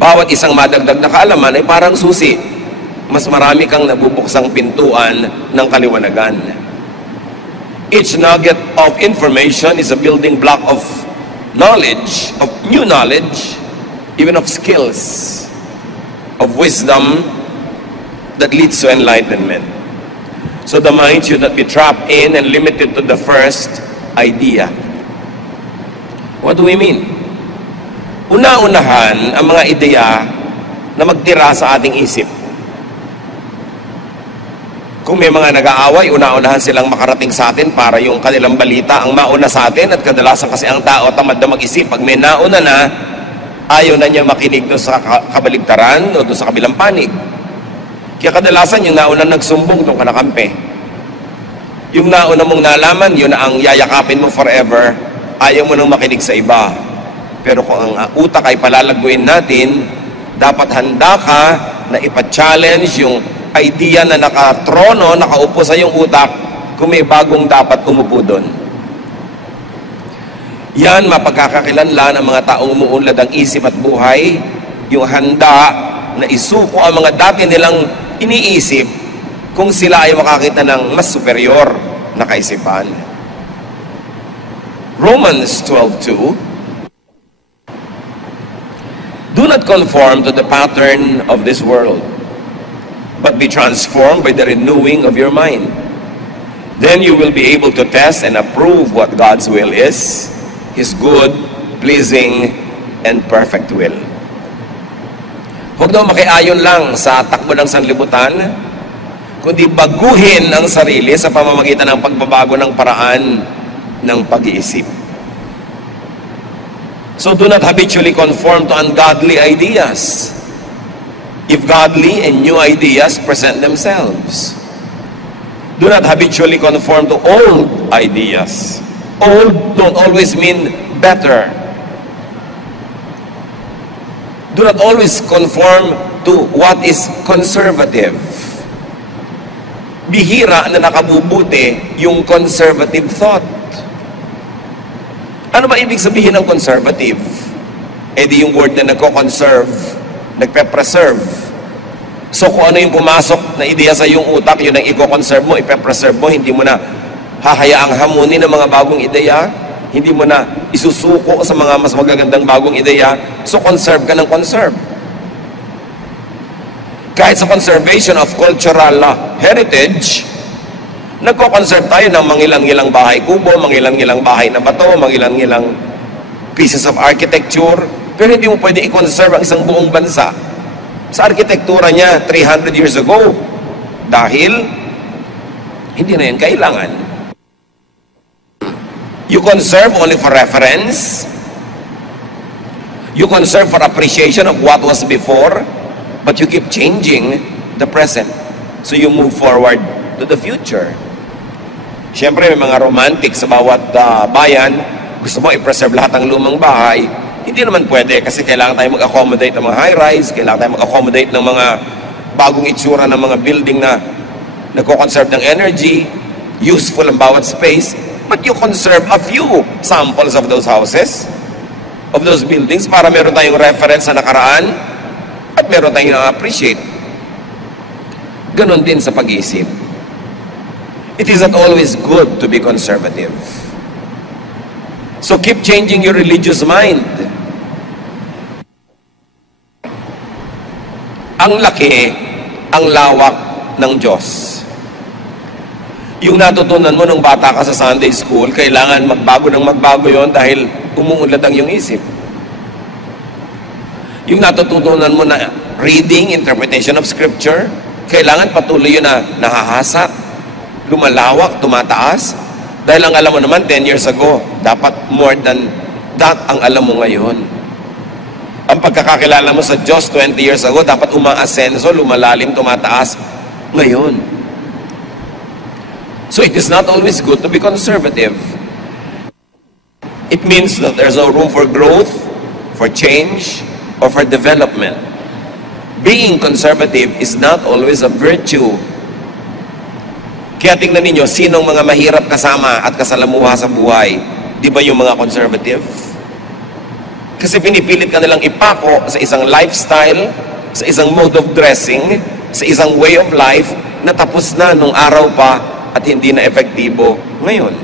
Bawat isang madagdag na kaalaman ay parang susi. Mas marami kang nabubuksang pintuan ng kaliwanagan. Each nugget of information is a building block of knowledge, of new knowledge, even of skills, of wisdom that leads to enlightenment. So the mind should not be trapped in and limited to the first idea. What do we mean? Una-unahan ang mga ideya na magtira sa ating isip. Kung may mga nag-aaway, una-unahan silang makarating sa atin para yung kanilang balita ang mauna sa atin, at kadalasan kasi ang tao tamad na mag-isip. Pag may nauna na, ayaw na niya makinig doon sa kabaligtaran o doon sa kabilang panig. Kaya kadalasan yung nauna nagsumbong doon ka nakampi. Yung nauna mong nalaman, yun ang yayakapin mo forever, ayaw mo nang makinig sa iba. Pero kung ang utak ay palalaguin natin, dapat handa ka na ipa-challenge yung idea na nakatrono, nakaupo sa iyong utak, kung may bagong dapat umupo doon. Yan, mapagkakakilanlan ng mga taong umuunlad ang isip at buhay, yung handa na isuko ang mga dati nilang iniisip kung sila ay makakita ng mas superior na kaisipan. Romans 12:2, do not conform to the pattern of this world, but be transformed by the renewing of your mind. Then you will be able to test and approve what God's will is, His good, pleasing, and perfect will. Huwag daw makiayon lang sa takbo ng sanlibutan, kundi baguhin ang sarili sa pamamagitan ng pagbabago ng paraan ng pag-iisip. So do not habitually conform to ungodly ideas, if godly and new ideas present themselves. Do not habitually conform to old ideas. Old don't always mean better. Do not always conform to what is conservative. Bihira na nakabubuti yung conservative thought. Ano ba ibig sabihin ng conservative? Eh di yung word na nagko-conserve, nagpe-preserve. So kung ano yung pumasok na ideya sa iyong utak, yun ang i-conserve mo, ipe-preserve mo, hindi mo na hahayaang hamunin ng mga bagong ideya, hindi mo na isusuko sa mga mas magagandang bagong ideya, so conserve ka ng conserve. Kahit sa conservation of cultural heritage, nagko-conserve tayo ng mangilang-ilang bahay kubo, mangilang-ilang bahay na bato, mangilang-ilang pieces of architecture, pero hindi mo pwede i-conserve ang isang buong bansa sa arkitektura niya 300 years ago dahil hindi na yan kailangan. You conserve only for reference, you conserve for appreciation of what was before, but you keep changing the present, so you move forward to the future. Siyempre, may mga romantic sa bawat bayan, gusto mo i-preserve lahat ng lumang bahay. Hindi naman pwede kasi kailangan tayo mag-accommodate ng mga high-rise, kailangan tayo mag-accommodate ng mga bagong itsura ng mga building na nagko-conserve ng energy, useful ang bawat space, but you conserve a few samples of those houses, of those buildings, para meron tayong reference sa nakaraan at meron tayong na-appreciate. Ganon din sa pag-iisip. It is not always good to be conservative. So keep changing your religious mind. Ang laki, ang lawak ng Diyos. Yung natutunan mo nung bata ka sa Sunday school, kailangan magbago ng magbago yon dahil umuunlad ang iyong isip. Yung natutunan mo na reading, interpretation of Scripture, kailangan patuloy yun na nahahasa, lumalawak, tumataas. Dahil ang alam mo naman 10 years ago, dapat more than that ang alam mo ngayon. Ang pagkakakilala mo sa Diyos 20 years ago, dapat umaasenso, lumalalim, tumataas ngayon. So it is not always good to be conservative. It means that there's no room for growth, for change, or for development. Being conservative is not always a virtue. Kaya tingnan ninyo, sinong mga mahirap kasama at kasalamuha sa buhay? Di ba yung mga conservative? Kasi pinipilit ka nilang ipako sa isang lifestyle, sa isang mode of dressing, sa isang way of life na tapos na nung araw pa at hindi na epektibo ngayon.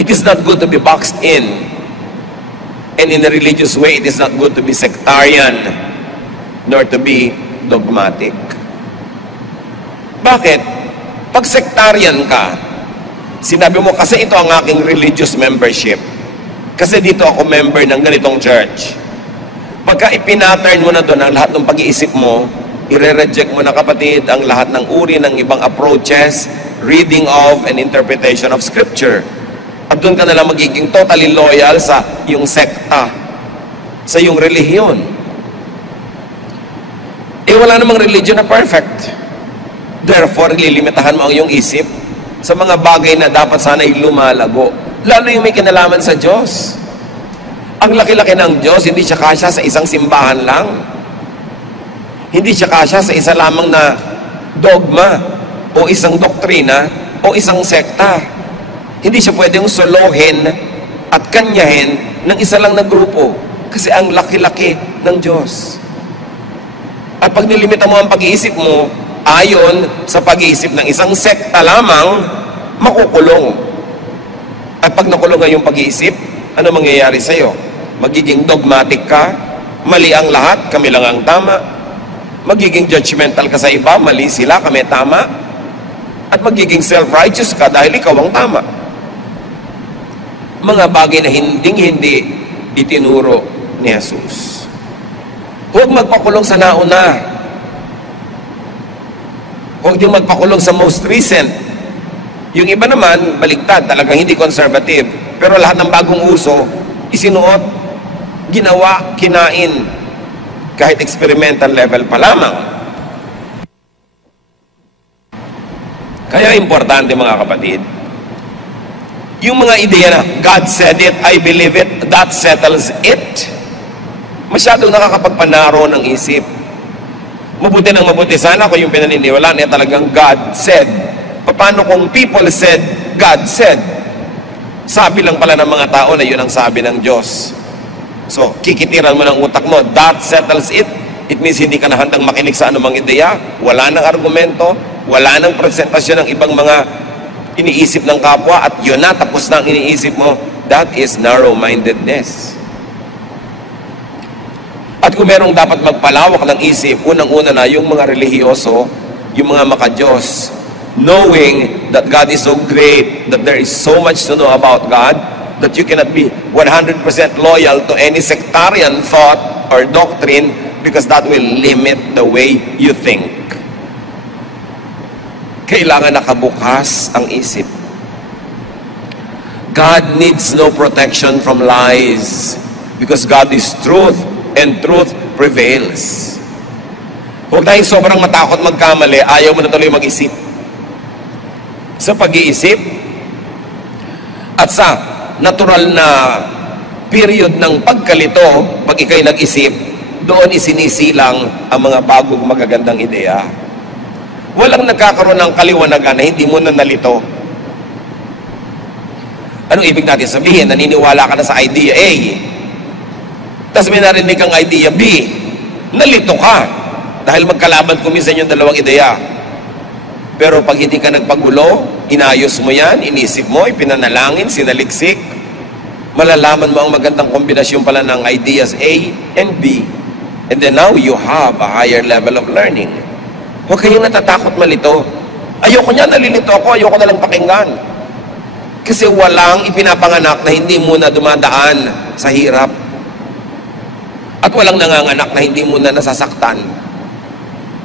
It is not good to be boxed in. And in a religious way, it is not good to be sectarian nor to be dogmatic. Bakit? Pag sectarian ka, sinabi mo, kasi ito ang aking religious membership. Kasi dito ako member ng ganitong church. Pagka ipinattern mo na doon ang lahat ng pag-iisip mo, ire-reject mo na, kapatid, ang lahat ng uri ng ibang approaches, reading of and interpretation of Scripture. At doon ka na lang magiging totally loyal sa iyong sekta, sa iyong relihiyon. Wala namang religion na perfect. Therefore, lilimitahan mo ang iyong isip sa mga bagay na dapat sana'y lumalago. Lalo yung may kinalaman sa Diyos. Ang laki-laki ng Diyos, hindi siya kasya sa isang simbahan lang. Hindi siya kasya sa isa lamang na dogma o isang doktrina o isang sekta. Hindi siya pwedeng solohin at kanyahin ng isa lang na grupo. Kasi ang laki-laki ng Diyos. At pag nilimita mo ang pag-iisip mo, ayon sa pag-iisip ng isang sekta lamang, makukulong. At pag nakulong ang iyong pag-iisip, ano mangyayari sa iyo? Magiging dogmatic ka, mali ang lahat, kami lang ang tama. Magiging judgmental ka sa iba, mali sila, kami tama. At magiging self-righteous ka dahil ikaw ang tama. Mga bagay na hinding-hindi itinuro ni Jesus. Huwag magpakulong sa nauna. Huwag din magpakulong sa most recent. Yung iba naman, baligtad, talagang hindi conservative. Pero lahat ng bagong uso, isinuot, ginawa, kinain, kahit experimental level pa lamang. Kaya importante, mga kapatid, yung mga ideya na, God said it, I believe it, that settles it, masyadong nakakapagpanaro ng isip. Mabuti ng mabuti sana kung yung pinaniniwala niya talagang God said. Paano kung people said, God said? Sabi lang pala ng mga tao na yun ang sabi ng Diyos. So, kikitiran mo ng utak mo, that settles it. It means hindi ka na handang makinig sa anumang ideya, wala nang argumento, wala nang presentasyon ng ibang mga iniisip ng kapwa, at yun na, tapos na ang iniisip mo. That is narrow-mindedness. At kung merong dapat magpalawak ng isip, unang-una na yung mga relihiyoso, yung mga maka-Diyos, knowing that God is so great, that there is so much to know about God, that you cannot be 100% loyal to any sectarian thought or doctrine because that will limit the way you think. Kailangan nakabukas ang isip. God needs no protection from lies because God is truth and truth prevails. Huwag tayong sobrang matakot magkamali, ayaw mo na tuloy mag-isip. Sa pag-iisip at sa natural na period ng pagkalito, pag ikaw'y nag-isip, doon isinisilang ang mga bagong magagandang ideya. Walang nagkakaroon ng kaliwanagan na hindi mo na nalito. Anong ibig natin sabihin? Naniniwala ka na sa idea A, tapos may narinig kang idea B, nalito ka dahil magkalaban kuminsan yung dalawang ideya. Pero pag hindi ka nagpagulo, inayos mo yan, inisip mo, ipinanalangin, sinaliksik, malalaman mo ang magandang kombinasyon pala ng ideas A and B. And then now you have a higher level of learning. Huwag kayong natatakot malito. Ayoko niya, nalilito ako, ayoko na lang pakinggan. Kasi walang ipinapanganak na hindi muna dumadaan sa hirap. At walang nanganganak na hindi muna nasasaktan.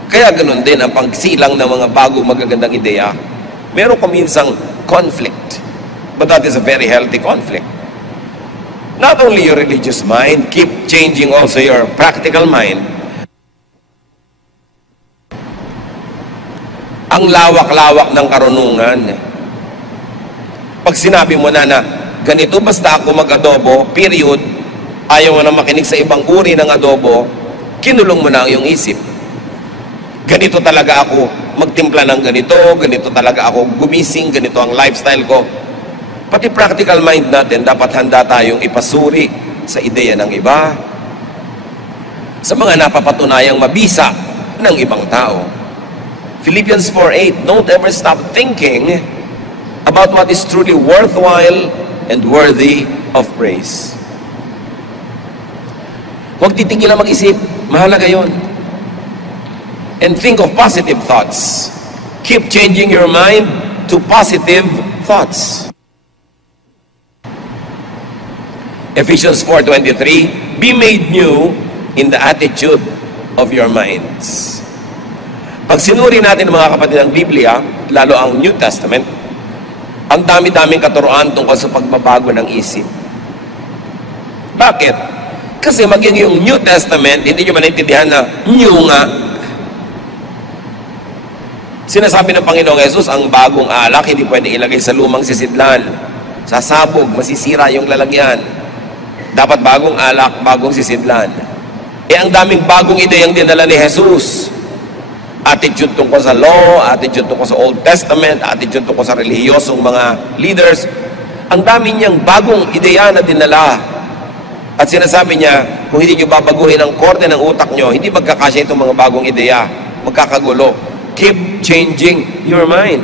Kaya ganun din ang pagsilang ng mga bagong magagandang ideya. Meron kuminsang conflict. But that is a very healthy conflict. Not only your religious mind, keep changing also your practical mind. Ang lawak-lawak ng karunungan. Pag sinabi mo na ganito basta ako mag-adobo, period, ayaw mo na makinig sa ibang uri ng adobo, kinulong mo na ang iyong isip. Ganito talaga ako magtimpla ng ganito, ganito talaga ako gumising, ganito ang lifestyle ko. Pati practical mind natin, dapat handa tayong ipasuri sa ideya ng iba, sa mga napapatunayang mabisa ng ibang tao. Philippians 4:8, don't ever stop thinking about what is truly worthwhile and worthy of praise. Huwag titigil na mag-isip. Mahalaga yun. And think of positive thoughts. Keep changing your mind to positive thoughts. Ephesians 4:23, be made new in the attitude of your minds. Pag sinuri natin mga kapatid ng Biblia, lalo ang New Testament, ang dami-daming katuruan tungkol sa pagbabago ng isip. Bakit? Kasi maging yung New Testament, hindi nyo ba naintindihan na new nga? Sinasabi ng Panginoong Jesus, ang bagong alak hindi pwede ilagay sa lumang sisidlan. Sasabog, masisira yung lalagyan. Dapat bagong alak, bagong sisidlan. Ang daming bagong ideyang dinala ni Jesus. Attitude tungkol sa law, attitude tungkol sa Old Testament, attitude tungkol sa relihiyosong mga leaders. Ang dami niyang bagong ideya na dinala. At sinasabi niya, kung hindi niyo babaguhin ang korte ng utak niyo, hindi magkakasya itong mga bagong ideya. Magkakagulo. Keep changing your mind.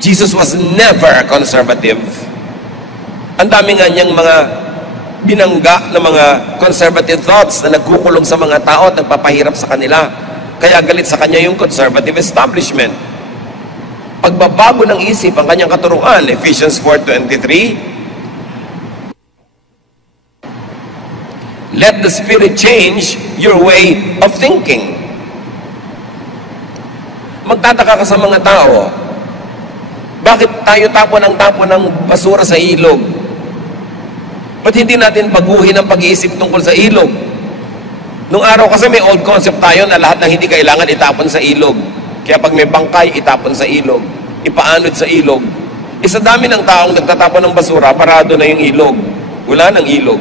Jesus was never conservative. Ang dami nga niyang mga binangga ng mga conservative thoughts na nagkukulong sa mga tao at nagpapahirap sa kanila. Kaya galit sa kanya yung conservative establishment. Pagbabago ng isip ang kanyang katuruan, Ephesians 4:23, let the Spirit change your way of thinking. Magtataka ka sa mga tao, bakit tayo tapon ng basura sa ilog? Ba't hindi natin baguhin ang pag-iisip tungkol sa ilog? Nung araw kasi may old concept tayo na lahat ng hindi kailangan itapon sa ilog. Kaya pag may bangkay, itapon sa ilog. Ipaanod sa ilog. Isa dami ng taong nagtatapon ng basura, parado na yung ilog. Wala ng ilog.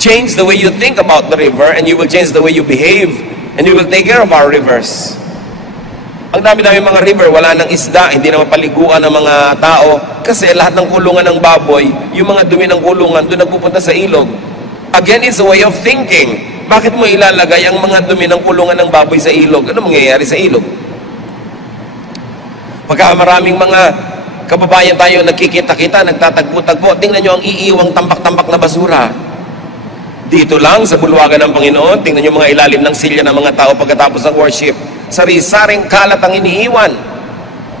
Change the way you think about the river and you will change the way you behave and you will take care of our rivers. Ang dami-dami mga river, wala ng isda, hindi na mapaliguan ng mga tao kasi lahat ng kulungan ng baboy, yung mga dumi ng kulungan, doon nagpupunta sa ilog. Again, it's a way of thinking. Bakit mo ilalagay ang mga dumi ng kulungan ng baboy sa ilog? Ano mangyayari sa ilog? Pagka maraming mga kababayan tayo nagkikita-kita, nagtatagpo-tagpo, tingnan nyo ang iiwang tambak-tambak na basura. Dito lang sa bulwagan ng Panginoon, tingnan nyo mga ilalim ng silya ng mga tao pagkatapos ng worship. Sari-saring kalat ang iniiwan.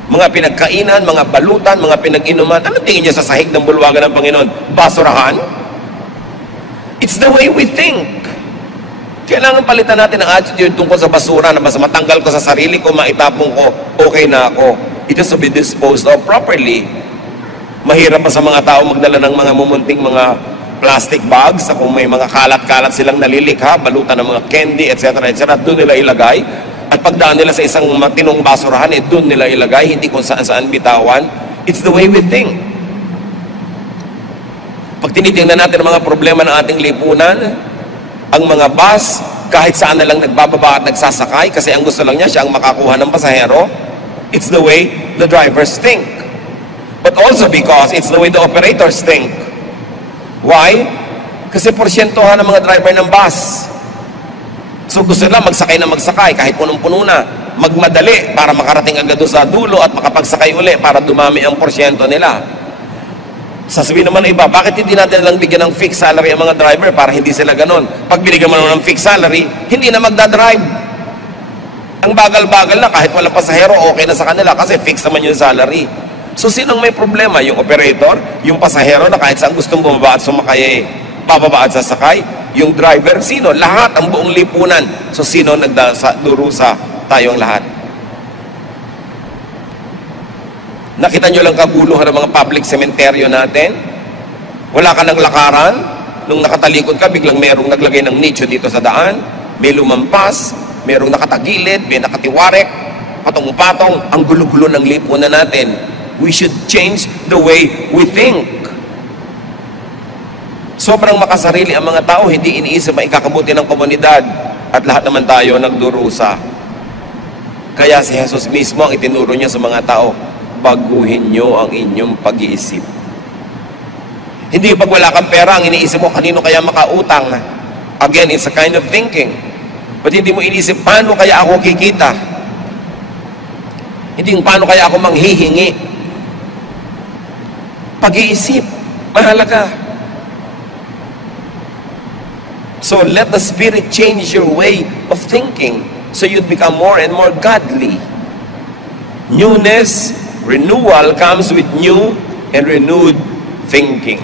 Mga pinagkainan, mga balutan, mga pinag-inuman. Ano tingin niya sa sahig ng bulwagan ng Panginoon? Basurahan? It's the way we think. Kailangan palitan natin ang attitude tungkol sa basura na mas matanggal ko sa sarili ko, maitapong ko, okay na ako. It has to be disposed of properly. Mahirap pa sa mga tao magdala ng mga mumunting mga plastic bags na kung may mga kalat-kalat silang nalilikha, balutan ng mga candy, etc. Doon nila ilagay. At pagdaan nila sa isang matinong basurahan, doon nila ilagay, hindi kung saan-saan bitawan. It's the way we think. Pag tinitingnan natin ang mga problema ng ating lipunan, ang mga bus, kahit saan na lang nagbababa at nagsasakay, kasi ang gusto lang niya, siya ang makakuha ng pasahero, it's the way the drivers think. But also because it's the way the operators think. Why? Kasi porsyentuhan ng mga driver ng bus. So gusto nila magsakay na magsakay kahit punong-puno na, magmadali para makarating agad doon sa dulo at makapagsakay uli para dumami ang porsyento nila. Sasabihin naman ng iba, bakit hindi natin lang bigyan ng fixed salary ang mga driver para hindi sila ganon? Pag binigyan mo ng fixed salary, hindi na magdadrive. Ang bagal-bagal na kahit walang pasahero, okay na sa kanila kasi fixed naman yung salary. So sinong may problema? Yung operator, yung pasahero na kahit saan gustong bumaba at sumakay, bababa at sasakay, yung driver, sino? Lahat, ang buong lipunan. So sino nagdurusa? Tayong lahat. Nakita nyo lang kaguluhan ng mga public cemetery natin? Wala ka ng lakaran? Nung nakatalikod ka, biglang merong naglagay ng nicho dito sa daan, may lumampas, merong nakatagilid, may nakatiwarek, patong-patong, ang gulo-gulo ng lipunan natin. We should change the way we think. Sobrang makasarili ang mga tao, hindi iniisip ang ikakabuti ng komunidad at lahat naman tayo nagdurusa. Kaya si Jesus mismo ang itinuro niya sa mga tao, baguhin nyo ang inyong pag-iisip. Hindi pag wala kang pera, ang iniisip mo kanino kaya makautang. Again, it's a kind of thinking. But hindi mo iniisip, paano kaya ako kikita? Hindi yung paano kaya ako manghihingi. Pag-iisip, mahalaga. So let the Spirit change your way of thinking so you'd become more and more godly. Newness, renewal comes with new and renewed thinking.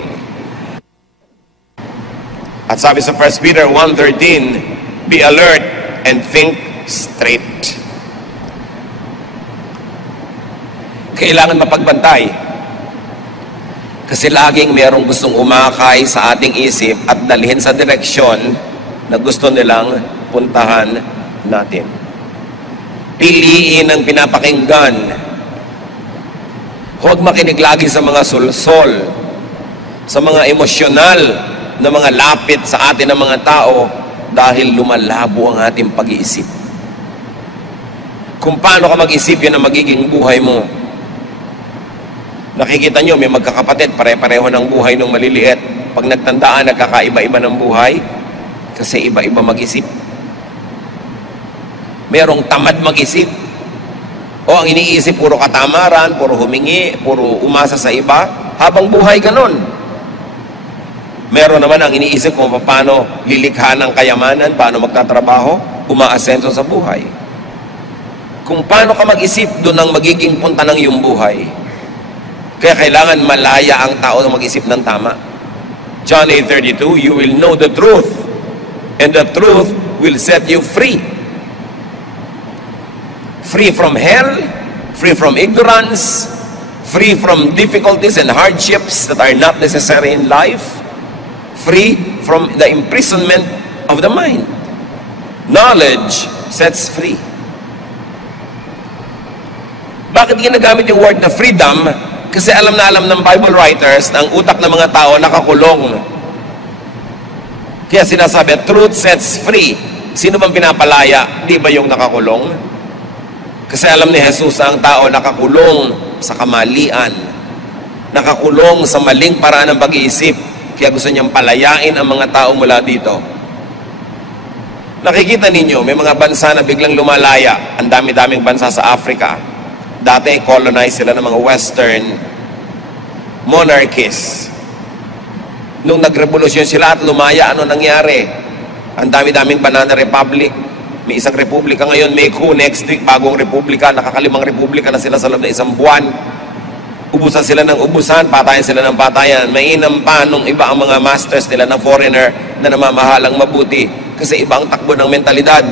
At sabi sa 1 Peter 1:13, be alert and think straight. Kailangan mapagbantay. Kasi laging merong gustong umakay sa ating isip at dalhin sa direksyon na gusto nilang puntahan natin. Piliin ang pinapakinggan. Huwag makinig lagi sa mga sulsol, sa mga emosyonal na mga lapit sa atin ng mga tao dahil lumalabo ang ating pag-iisip. Kung paano ka mag-isip, yan ang magiging buhay mo. Nakikita nyo, may magkakapatid, pare-pareho ng buhay nung maliliit. Pag nagtandaan, nagkakaiba-iba ng buhay kasi iba-iba mag-isip. Merong tamad mag-isip. O ang iniisip, puro katamaran, puro humingi, puro umasa sa iba. Habang buhay ganon. Meron naman ang iniisip kung paano lilikha ng kayamanan, paano magtatrabaho, umaasenso sa buhay. Kung paano ka mag-isip, doon ang magiging punta ng iyong buhay. Kaya kailangan malaya ang tao na mag-isip ng tama. John 8:32, you will know the truth, and the truth will set you free. Free from hell, free from ignorance, free from difficulties and hardships that are not necessary in life, free from the imprisonment of the mind. Knowledge sets free. Bakit ginagamit yung word na freedom? Kasi alam na alam ng Bible writers na ang utak ng mga tao nakakulong. Kaya sinasabi, truth sets free. Sino bang pinapalaya? Di ba yung nakakulong? Kasi alam ni Jesus na ang tao nakakulong sa kamalian. Nakakulong sa maling paraan ng pag-iisip. Kaya gusto niyang palayain ang mga tao mula dito. Nakikita ninyo, may mga bansa na biglang lumalaya. Ang dami-daming bansa sa Africa. Dati colonized sila ng mga Western monarchies. Nung nagrevolusyon sila at lumaya, ano nangyari? Ang dami-daming banana republic. May isang republika ngayon, may coup next week, bagong republika, nakakalimang republika na sila sa loob ng isang buwan. Ubusan sila ng ubusan, patayan sila ng patayan. Mainam pa nung iba ang mga masters nila na foreigner na namamahalang mabuti. Kasi iba ang takbo ng mentalidad.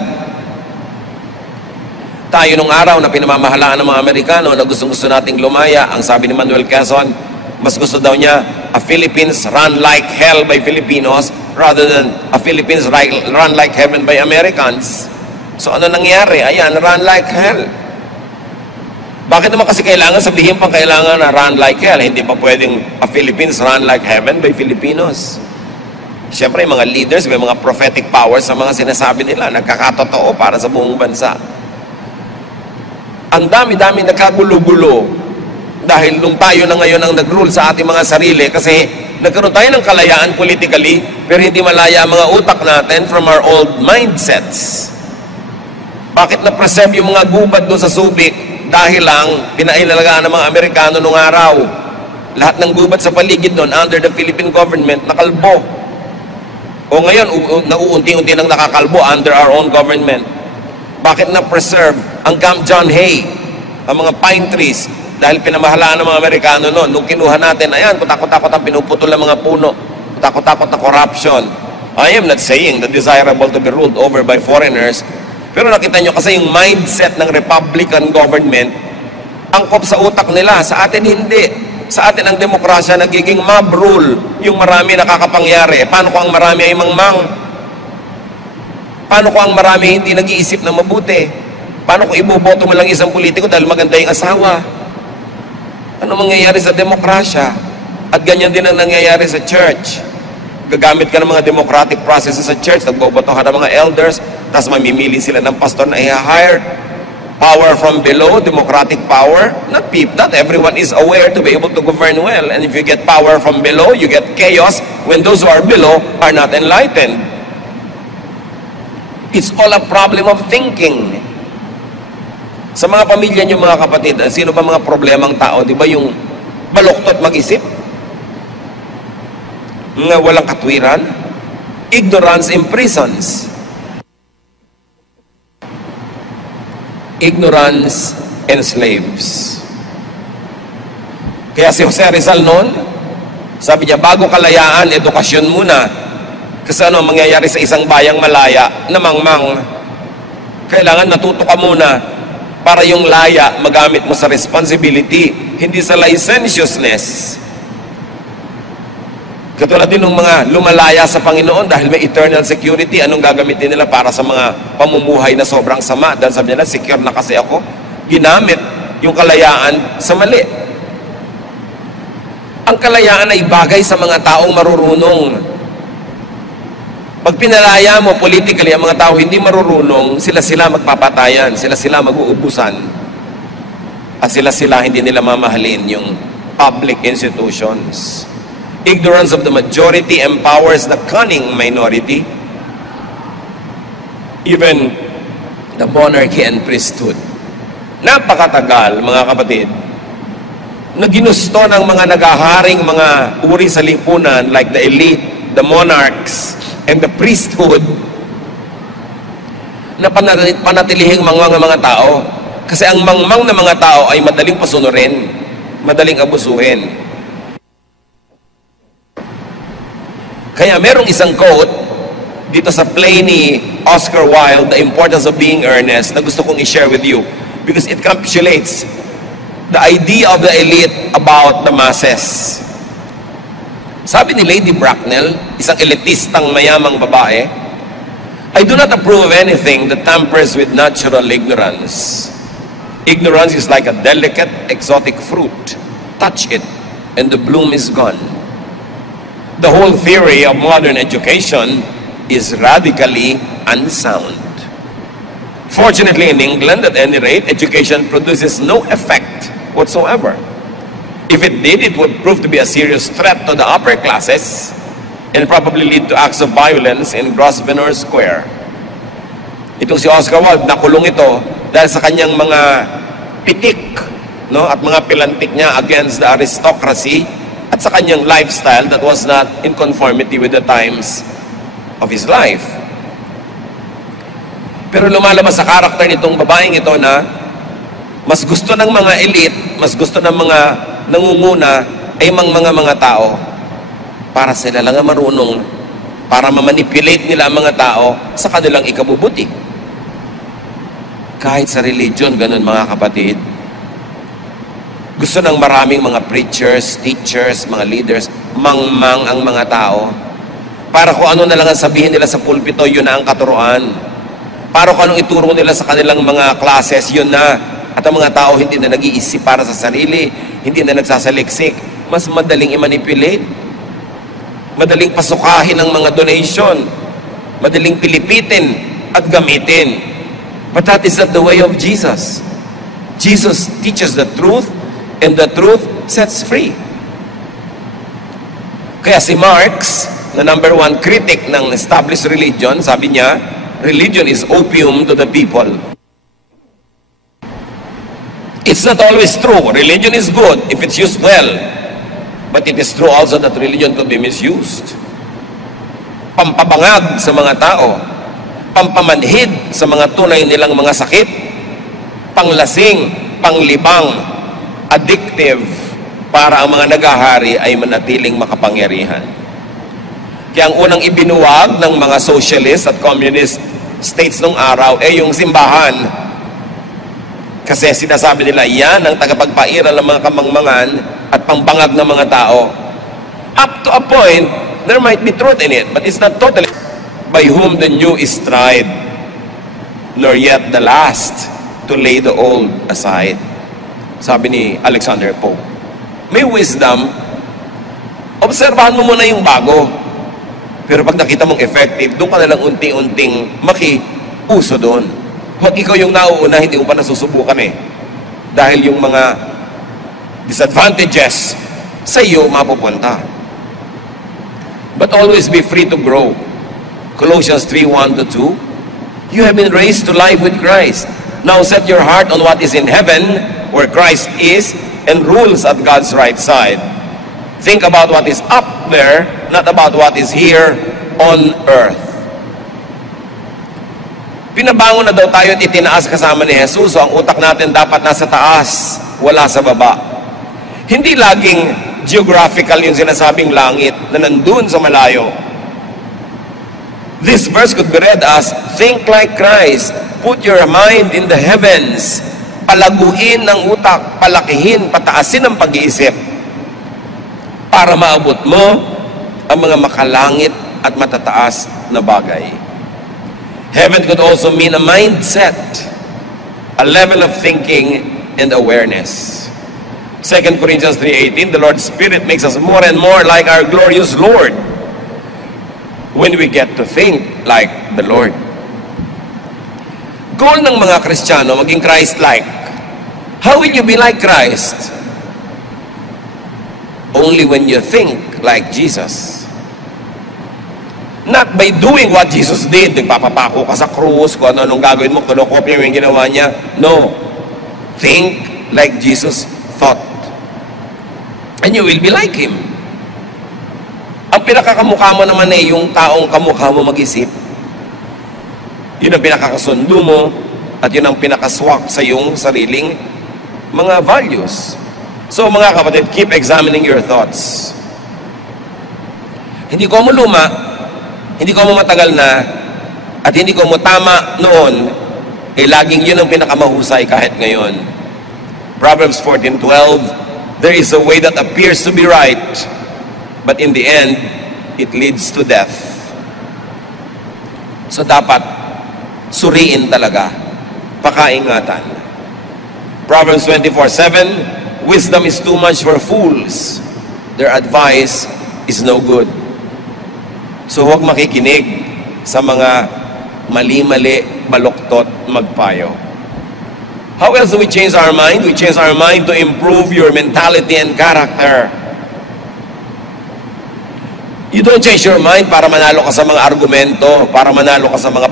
Tayo nung araw na pinamamahalaan ng mga Amerikano na gustong-gusto nating lumaya, ang sabi ni Manuel Quezon, mas gusto daw niya a Philippines run like hell by Filipinos rather than a Philippines run like heaven by Americans. So ano nangyari? Ayan, run like hell. Bakit naman kasi kailangan sabihin pang kailangan na run like hell? Hindi pa pwedeng a Philippines run like heaven by Filipinos. Siyempre, mga leaders, may mga prophetic powers sa mga sinasabi nila, nagkakatotoo para sa buong bansa. Ang dami-dami nagkagulo-gulo dahil nung tayo na ngayon ang nag-rule sa ating mga sarili kasi nagkaroon tayo ng kalayaan politically pero hindi malaya ang mga utak natin from our old mindsets. Bakit na-preserve yung mga gubad doon sa Subic? Dahil lang pinailalagaan ng mga Amerikano nung araw. Lahat ng gubad sa paligid doon under the Philippine government nakalbo. O ngayon, nauunti-unti nang nakakalbo under our own government. Bakit na-preserve ang Camp John Hay, ang mga pine trees, dahil pinamahalaan ng mga Amerikano noon. Nung kinuha natin, ayan, kutakot-takot ang pinuputol ng mga puno, kutakot-takot na corruption. I am not saying that desirable to be ruled over by foreigners, pero nakita nyo kasi yung mindset ng Republican government, angkop sa utak nila, sa atin hindi. Sa atin ang demokrasya nagiging mob rule, yung marami nakakapangyari. Paano kung ang marami ay mangmang? Paano kung ang marami hindi nag-iisip na mabuti? Paano kung iboboto mo lang isang politiko dahil maganda yung asawa? Ano mangyayari sa demokrasya? At ganyan din ang nangyayari sa church. Gagamit ka ng mga democratic processes sa church, nagboboto ka ng mga elders, tapos mamimili sila ng pastor na i-hire. Power from below, democratic power, not everyone is aware to be able to govern well. And if you get power from below, you get chaos when those who are below are not enlightened. It's all a problem of thinking. Sa mga pamilya niyo, mga kapatid, sino ba mga problemang tao? Di ba yung baluktot mag-isip? Nga walang katwiran? Ignorance imprisons. Ignorance enslaves. Kaya si Jose Rizal noon, sabi niya, bago kalayaan, edukasyon muna. Kasi ano mangyayari sa isang bayang malaya na mangmang? Kailangan natuto ka muna para yung laya magamit mo sa responsibility, hindi sa licentiousness. Katulad din ng mga lumalaya sa Panginoon dahil may eternal security, anong gagamitin nila para sa mga pamumuhay na sobrang sama? Dahil sabi nila, secure na kasi ako. Ginamit yung kalayaan sa mali. Ang kalayaan ay bagay sa mga taong marurunong. Pag pinalaya mo politically ang mga tao hindi marurunong, sila magpapatayan, sila mag-uubusan. At sila hindi nila mamahalin yung public institutions. Ignorance of the majority empowers the cunning minority. Even the monarchy and priesthood. Napakatagal, mga kapatid, na ginusto ng mga nagaharing mga uri sa lipunan like the elite, the monarchs, and the priesthood na panatilihing mangmang ng mga tao. Kasi ang mangmang ng mga tao ay madaling pasunurin, madaling abusuhin. Kaya merong isang quote dito sa play ni Oscar Wilde, The Importance of Being Earnest, na gusto kong i-share with you because it encapsulates the idea of the elite about the masses. Sabi ni Lady Bracknell, isang elitistang mayamang babae, I do not approve of anything that tampers with natural ignorance. Ignorance is like a delicate, exotic fruit. Touch it, and the bloom is gone. The whole theory of modern education is radically unsound. Fortunately, in England, at any rate, education produces no effect whatsoever. If it did, it would prove to be a serious threat to the upper classes and probably lead to acts of violence in Grosvenor Square. Itong si Oscar Wilde, nakulong ito dahil sa kanyang mga pitik, no, at mga pilantik niya against the aristocracy at sa kanyang lifestyle that was not in conformity with the times of his life. Pero lumalabas sa karakter nitong babaeng ito na mas gusto ng mga elite, mas gusto ng mga nangunguna ay mga tao para sila lang ang marunong, para mamanipulate nila ang mga tao sa kanilang ikabubuti. Kahit sa religion, ganun mga kapatid. Gusto ng maraming mga preachers, teachers, mga leaders, mangmang ang mga tao. Para kung ano na lang ang sabihin nila sa pulpito, yun na ang katuruan. Para kung anong ituro nila sa kanilang mga classes, yun na. At ang mga tao hindi na nag-iisip para sa sarili, hindi na nagsasaliksik. Mas madaling i-manipulate. Madaling pasukahin ang mga donation. Madaling pilipitin at gamitin. But that is not the way of Jesus. Jesus teaches the truth, and the truth sets free. Kaya si Marx, na number one critic ng established religion, sabi niya, religion is opium to the people. It's not always true. Religion is good if it's used well. But it is true also that religion could be misused. Pampabangag sa mga tao. Pampamanhid sa mga tunay nilang mga sakit. Panglasing, panglibang, addictive, para ang mga nagahari ay manatiling makapangyarihan. Kaya ang unang ibinuwag ng mga socialist at communist states nung araw ay yung simbahan. Kasi sinasabi nila, yan ang tagapagpairal ng mga kamangmangan at pangbangag ng mga tao. Up to a point, there might be truth in it, but it's not totally. By whom the new is tried, nor yet the last to lay the old aside. Sabi ni Alexander Pope. May wisdom, obserbahan mo muna yung bago. Pero pag nakita mong effective, doon ka nalang unti-unting makiuso doon. Huwag ikaw yung nauuna, hindi mo pa nasusubukan eh. Dahil yung mga disadvantages sa iyo mapupunta. But always be free to grow. Colossians 3:1-2. You have been raised to life with Christ. Now set your heart on what is in heaven, where Christ is and rules at God's right side. Think about what is up there, not about what is here on earth. Pinabangon na daw tayo at itinaas kasama ni Jesus, so ang utak natin dapat nasa taas, wala sa baba. Hindi laging geographical yung sinasabing langit na nandun sa malayo. This verse could be read as, think like Christ, put your mind in the heavens, palaguin ng utak, palakihin, pataasin ang pag-iisip, para maabot mo ang mga makalangit at matataas na bagay. Heaven could also mean a mindset, a level of thinking and awareness. 2 Corinthians 3:18, the Lord's Spirit makes us more and more like our glorious Lord when we get to think like the Lord. Goal ng mga Kristiyano, maging Christ-like. How will you be like Christ? Only when you think like Jesus. Not by doing what Jesus did. Nagpapapako ka sa krus, kung ano-anong gagawin mo, kinokopya mo yung ginawa niya. No. Think like Jesus thought. And you will be like Him. Ang pinakakamukha mo naman eh, yung taong kamukha mo mag-isip. Yun ang pinakakasundo mo, at yun ang pinakaswak sa iyong sariling mga values. So mga kapatid, keep examining your thoughts. Hindi ko mo luma, hindi ko mo matagal na, at hindi ko mo tama noon, eh laging yun ang pinakamahusay kahit ngayon. Proverbs 14:12, there is a way that appears to be right, but in the end, it leads to death. So dapat, suriin talaga, pakaingatan. Proverbs 24:7, wisdom is too much for fools. Their advice is no good. So huwag makikinig sa mga mali-mali, baluktot, magpayo. How else do we change our mind? We change our mind to improve your mentality and character. You don't change your mind para manalo ka sa mga argumento, para manalo ka sa mga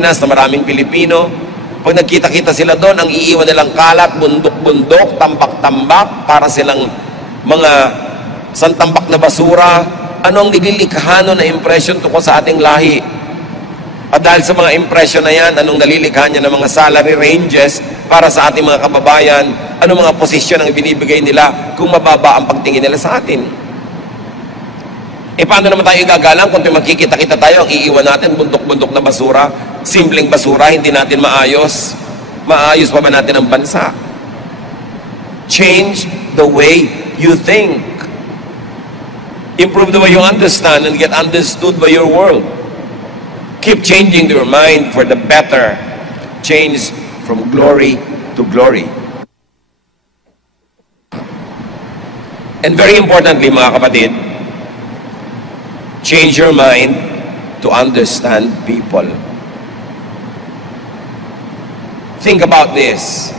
na maraming Pilipino, pag nagkita-kita sila doon, ang iiwan nilang kalat, bundok-bundok, tambak-tambak, para silang mga santambak na basura. Ano ang nililikhahan na impression tungkol sa ating lahi? At dahil sa mga impression na yan, anong nalilikhahan niya ng mga salary ranges para sa ating mga kababayan? Anong mga posisyon ang binibigay nila kung mababa ang pagtingin nila sa atin? E paano naman tayo gagalang kung magkikita-kita tayo, ang iiwan natin bundok-bundok na basura, simpleng basura, hindi natin maayos? Maayos pa ba natin ang bansa? Change the way you think. Improve the way you understand and get understood by your world. Keep changing your mind for the better. Change from glory to glory. And very importantly, mga kapatid, change your mind to understand people. Think about this.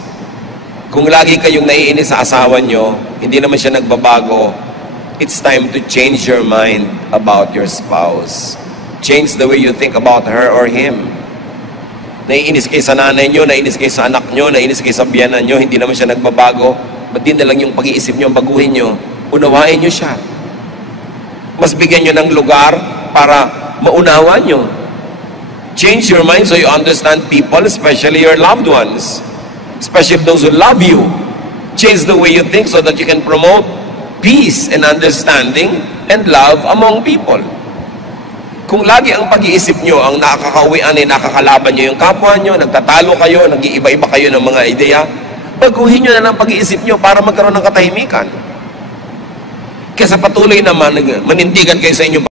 Kung lagi kayong naiinis sa asawa nyo, hindi naman siya nagbabago, it's time to change your mind about your spouse. Change the way you think about her or him. naiinis kayo sa nanay nyo, naiinis kayo sa anak nyo, naiinis kayo sa biyanan nyo, hindi naman siya nagbabago, ba't din na lang yung pag-iisip nyo, baguhin nyo, unawain nyo siya. Mas bigyan nyo ng lugar para maunawa nyo. Change your mind so you understand people, especially your loved ones, especially those who love you. Change the way you think so that you can promote peace and understanding and love among people. Kung lagi ang pag-iisip nyo ang nakakauwian ay nakakalaban nyo yung kapwa nyo, nagtatalo kayo, nag-iiba-iba kayo ng mga ideya, baguhin nyo na ng pag-iisip nyo para magkaroon ng katahimikan. Kesa patuloy naman manindigan kayo sa inyong